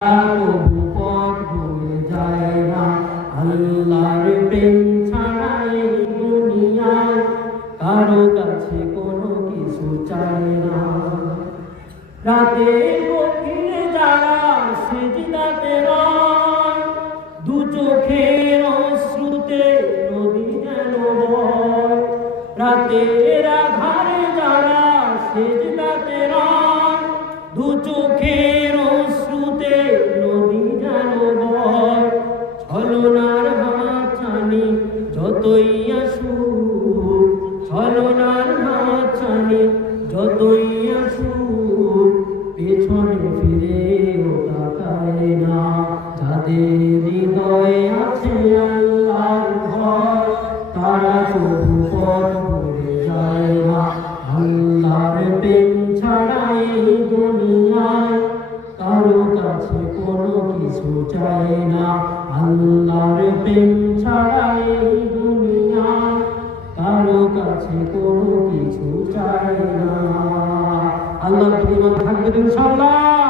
কবু পথ ভুলে যায় না। আল্লাহর প্রেম ছাড়া এই দুনিয়ায় কারো কাছে কোনো কিছু চায় না। রাতে গভীরে যারা সিজদাতে রয়, দু চোখের অশ্রুতে নদী যেন বয়। রাতের আধারে যারা সিজদাতে রয়, দু চোখের অশ্রুতে নদী যেন বয়। ছলনার হাতছানি যতই আসুক, ছলনার হাতছানি যতই আসুক, পেছনে ফিরেও তাকায় না। যাদের হৃদয়ে আছে আল্লাহর ভয়, তারা কবু পথ ভুলে যায় না। আল্লাহর প্রেম ছাড়া এই দুনিয়ায় কারো কাছে কোনো কিছু চায় না। আল্লাহর প্রেম ছাড়া এই দুনিয়ায় কারো কাছে কোনো কিছু চায় না। আল্লাহর প্রেম থাকবে ইনশাআল্লাহ।